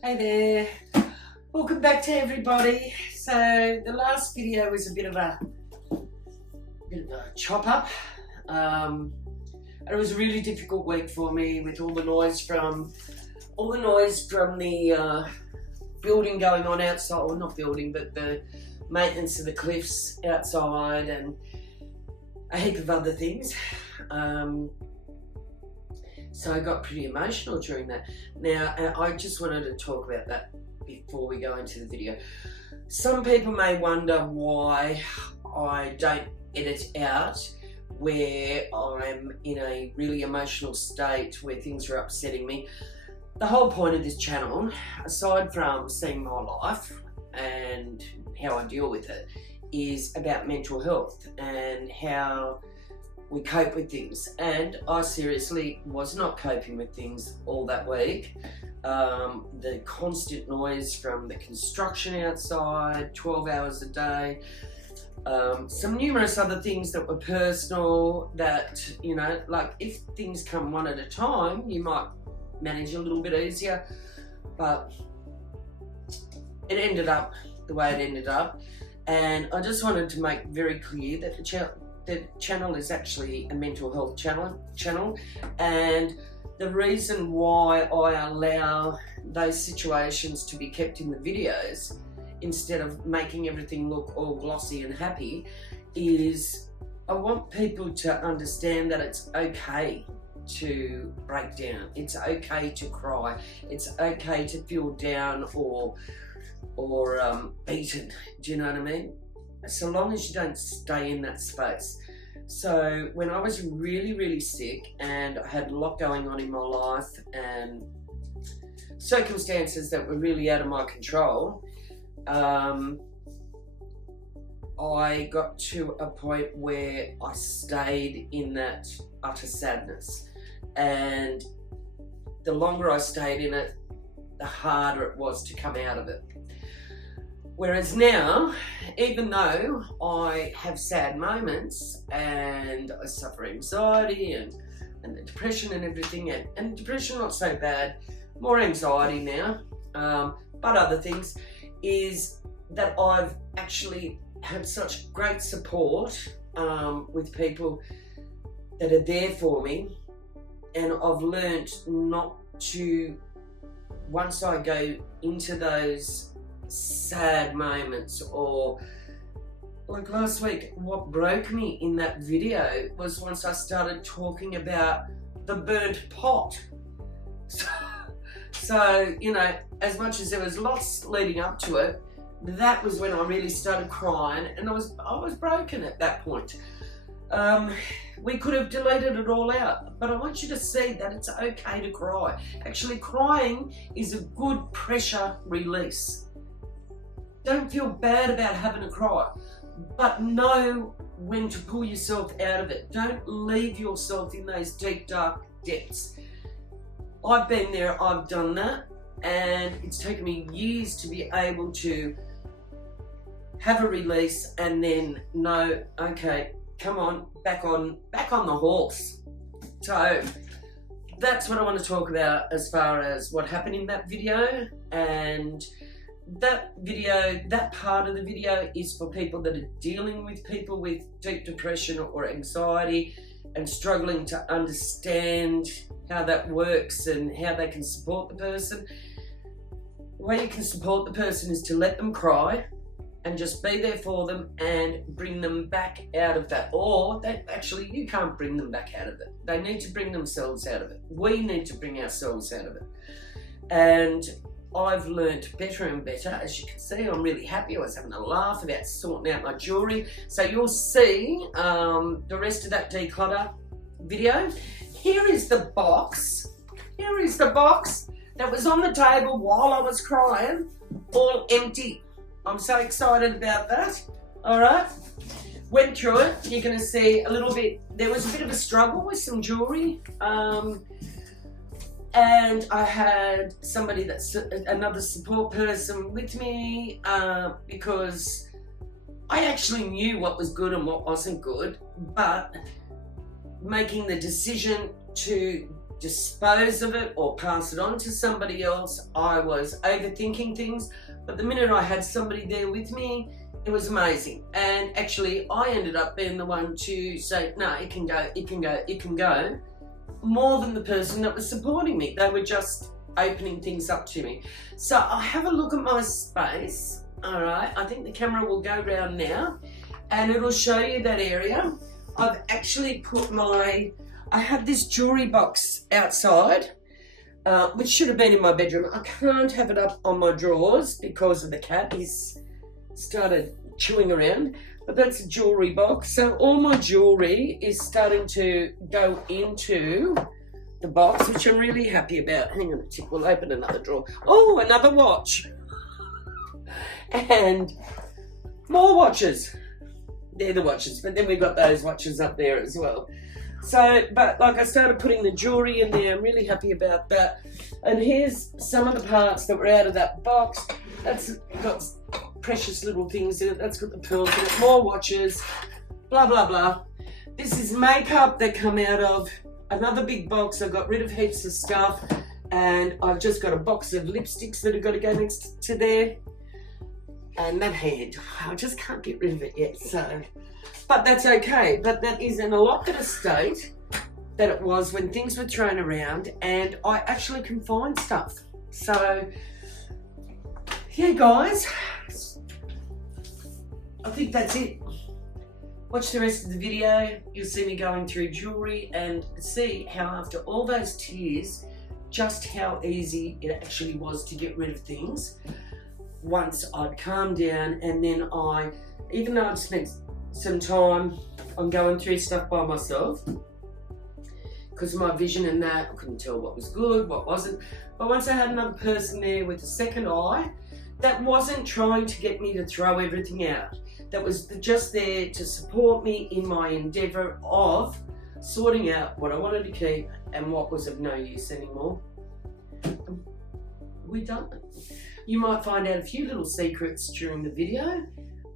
Hey there, welcome back to everybody. So the last video was a bit of a chop up. It was a really difficult week for me with all the noise from the building going on outside, or not building, but the maintenance of the cliffs outside and a heap of other things. So I got pretty emotional during that. Now, I just wanted to talk about that before we go into the video. Some people may wonder why I don't edit out where I'm in a really emotional state where things are upsetting me. The whole point of this channel, aside from seeing my life and how I deal with it, is about mental health and how we cope with things. And I seriously was not coping with things all that week. The constant noise from the construction outside, 12 hours a day, some numerous other things that were personal that, you know, like if things come one at a time, you might manage a little bit easier, but it ended up the way it ended up. And I just wanted to make very clear that the channel is actually a mental health channel, and the reason why I allow those situations to be kept in the videos instead of making everything look all glossy and happy is I want people to understand that it's okay to break down, it's okay to cry, it's okay to feel down or beaten. Do you know what I mean? So long as you don't stay in that space. So when I was really sick and I had a lot going on in my life and circumstances that were really out of my control, I got to a point where I stayed in that utter sadness, and the longer I stayed in it, the harder it was to come out of it. Whereas now, even though I have sad moments and I suffer anxiety and the depression and everything, and depression not so bad, more anxiety now, but other things, is that I've actually had such great support with people that are there for me, and I've learnt not to, once I go into those sad moments, or like last week, what broke me in that video was once I started talking about the burnt pot. So you know, as much as there was lots leading up to it, that was when I really started crying, and I was broken at that point. We could have deleted it all out, but I want you to see that it's okay to cry. Actually, crying is a good pressure release. Don't feel bad about having a cry, but know when to pull yourself out of it. Don't leave yourself in those deep, dark depths. I've been there, I've done that, and it's taken me years to be able to have a release and then know, okay, come on, back on the horse. So that's what I want to talk about as far as what happened in that video. And that part of the video is for people that are dealing with people with deep depression or anxiety and struggling to understand how that works and how they can support the person. The way you can support the person is to let them cry and just be there for them and bring them back out of that. Or actually, you can't bring them back out of it. They need to bring themselves out of it. We need to bring ourselves out of it. And I've learnt better and better. As you can see, I'm really happy. I was having a laugh about sorting out my jewellery. So you'll see the rest of that declutter video. Here is the box. Here is the box that was on the table while I was crying, all empty. I'm so excited about that. All right. Went through it. You're going to see a little bit. There was a bit of a struggle with some jewellery. And I had somebody that's another support person with me because I actually knew what was good and what wasn't good, but making the decision to dispose of it or pass it on to somebody else. I was overthinking things, but the minute I had somebody there with me, it was amazing. And actually, I ended up being the one to say, no, it can go, it can go, it can go, more than the person that was supporting me. They were just opening things up to me. So I have a look at my space. All right, I think the camera will go round now and it'll show you that area. I've actually put I have this jewellery box outside, which should have been in my bedroom. I can't have it up on my drawers because of the cat. He's started chewing around, but that's a jewellery box. So all my jewellery is starting to go into the box, which I'm really happy about. Hang on a tick, we'll open another drawer. Oh, another watch. And more watches. They're the watches, but then we've got those watches up there as well. So, but like I started putting the jewellery in there, I'm really happy about that. And here's some of the parts that were out of that box. That's got precious little things in it. That's got the pearls in it, more watches, blah, blah, blah. This is makeup that come out of another big box. I've got rid of heaps of stuff, and I've just got a box of lipsticks that have got to go next to there. And that hand, I just can't get rid of it yet, so. But that's okay. But that is in a lot better state than it was when things were thrown around, and I actually can find stuff. So, yeah, guys, I think that's it. Watch the rest of the video. You'll see me going through jewellery and see how after all those tears, just how easy it actually was to get rid of things once I'd calmed down. And then even though I'd spent some time on going through stuff by myself, because of my vision and that, I couldn't tell what was good, what wasn't. But once I had another person there with a second eye, that wasn't trying to get me to throw everything out. That was just there to support me in my endeavour of sorting out what I wanted to keep and what was of no use anymore. We're done. You might find out a few little secrets during the video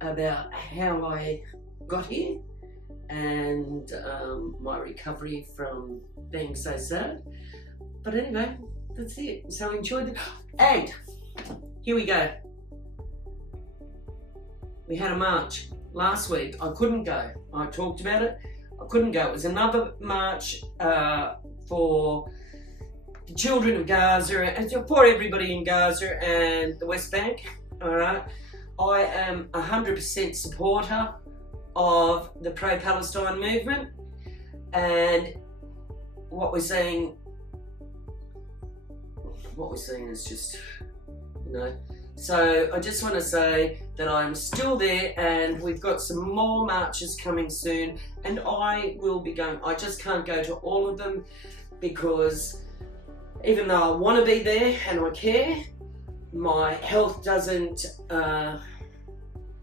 about how I got here and my recovery from being so sad. But anyway, that's it. So enjoy the... And here we go. We had a march last week. I couldn't go. I talked about it. I couldn't go. It was another march for the children of Gaza and for everybody in Gaza and the West Bank. All right. I am 100% supporter of the pro-Palestine movement, and what we're seeing is just, you know. So I just want to say that I'm still there, and we've got some more marches coming soon, and I will be going. I just can't go to all of them because even though I want to be there and I care, my health doesn't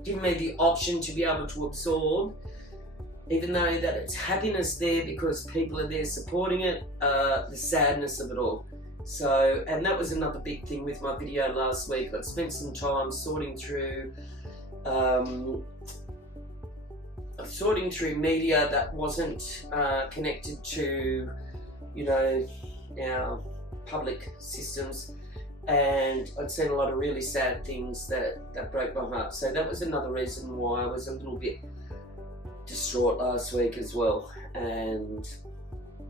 give me the option to be able to absorb, even though that it's happiness there because people are there supporting it, the sadness of it all. So, and that was another big thing with my video last week. I spent some time sorting through media that wasn't connected to, you know, our public systems, and I'd seen a lot of really sad things that broke my heart. So that was another reason why I was a little bit distraught last week as well. And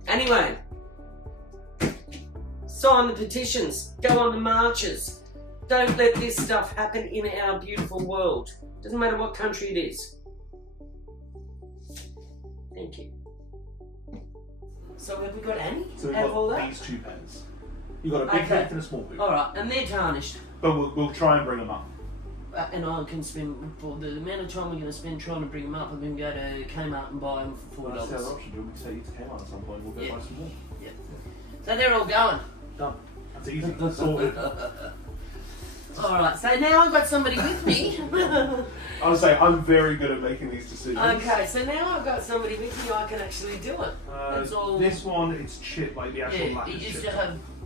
anyway, sign the petitions, go on the marches. Don't let this stuff happen in our beautiful world. Doesn't matter what country it is. Thank you. So have we got Annie? So we've out of all got that? these 2 pens. You've got a big hoop and a small hoop. Alright, and they're tarnished. But we'll try and bring them up. And I can spend, for the amount of time we're going to spend trying to bring them up, I'm going to go to Kmart and buy them for $4. That's the other option. Do you want me to take you to Kmart at some point? We'll go buy some more. Yep. So they're all going. Done. That's easy. That's sorted. Alright, so now I've got somebody with me. I would say I'm very good at making these decisions. Okay, so now I've got somebody with me, I can actually do it. That's all. This one, it's chipped, like the actual mat it is used chipped.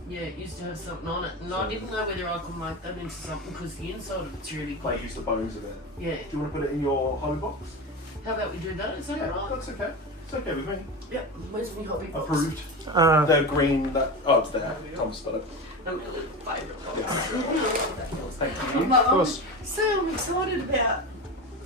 it used to have something on it, and So- I didn't know whether I could make that into something because the inside of it's really Like good. use the bones of it. Yeah. Do you want to put it in your hollow box? How about we do that? Is that Yeah, right? that's okay. It's okay with me. Yep, where's my hobby box? Approved. The green, it's there. Tom's got it. My little favourite box. Thank you. But Of course. I'm excited about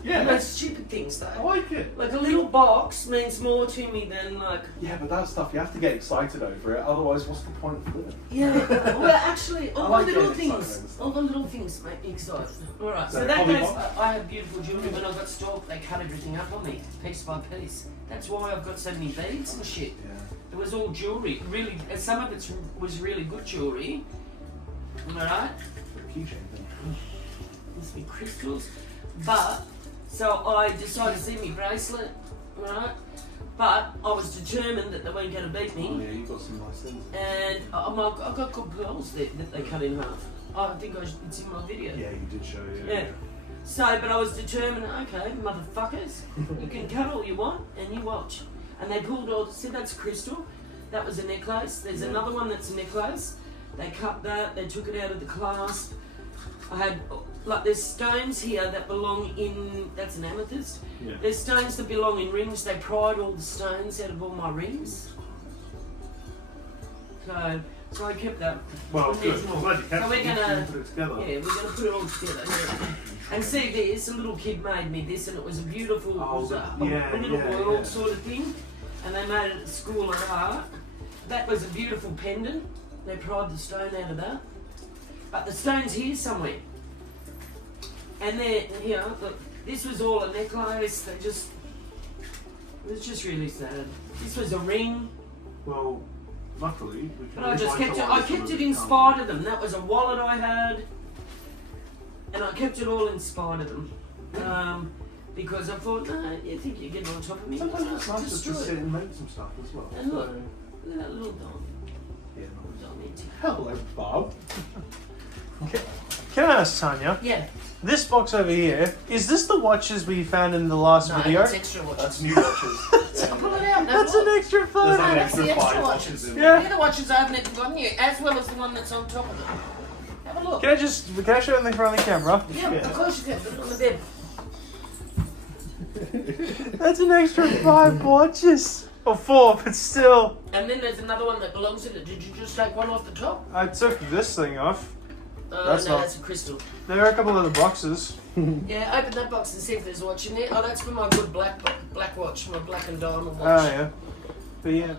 Yeah. those stupid things I though. like it. Like a little box means more to me than like. Yeah, but that stuff, you have to get excited over it. Otherwise, what's the point of living? Yeah. Well, actually, all like the little getting things, excited over stuff. all the little things make me excited. All right. So So that hobby goes. box? I have beautiful jewellery. When I got stalked, they cut everything up on me, piece by piece. That's why I've got so many beads and shit. Yeah. It was all jewellery. Really, and some of it was really good jewellery. Am I right? Keychain thing. Must be crystals. But, so I decided to see me bracelet, right? But I was determined that they weren't going to beat Oh me. yeah, you got some nice things. And I've got good pearls that they cut in half. I think it's in my video. Yeah, you did show it. Yeah. So, but I was determined, okay, motherfuckers, you can cut all you want and you watch. And they pulled all, see that's crystal, that was a necklace. There's another one that's a necklace. They cut that, they took it out of the clasp. I had, like there's stones here that belong in, that's an amethyst. Yeah. There's stones that belong in rings. They pried all the stones out of all my rings. So I kept that. Well, And good. there's more. I'm glad you kept So we're it. gonna, Put it together. yeah, we're gonna put it all together. Yeah. And see this, a little kid made me this, and it was a beautiful, it was a little world sort of thing. And they made it at school of art. That was a beautiful pendant. They pried the stone out of that. But the stone's here somewhere. And they're here. Look, this was all a necklace. It was just really sad. This was a ring. Well, luckily, we can But I just kept it. I kept it in spite of them. That was a wallet I had, and I kept it all in spite of them, because I thought, no, you think you're getting on top of me? Sometimes it's nice just Destroy to it. sit and make some stuff as well. And look. So, Look at that little dog. yeah, nice. Dog. Hello, Bob. Can I ask Tanya? Yeah. This box over here, is this the watches we found in the last No, video? it's extra watches. That's new watches. Pull it out. That's an extra There's five. like an that's the extra extra 5 watches. watches in Yeah. They're the watches I haven't even gotten you, as well as the one that's on top of it. Have a look. Can I show them in front of the camera? Yeah, of course you can. Put it on the bed. That's an extra 5 watches. Or 4, but still. And then there's another one that belongs in it. Did you just take one off the top? I took this thing off. That's No, not- that's a crystal. There are a couple other boxes. Yeah, open that box and see if there's a watch in there. Oh, that's for my good black watch, my black and diamond watch. Oh yeah. But yeah.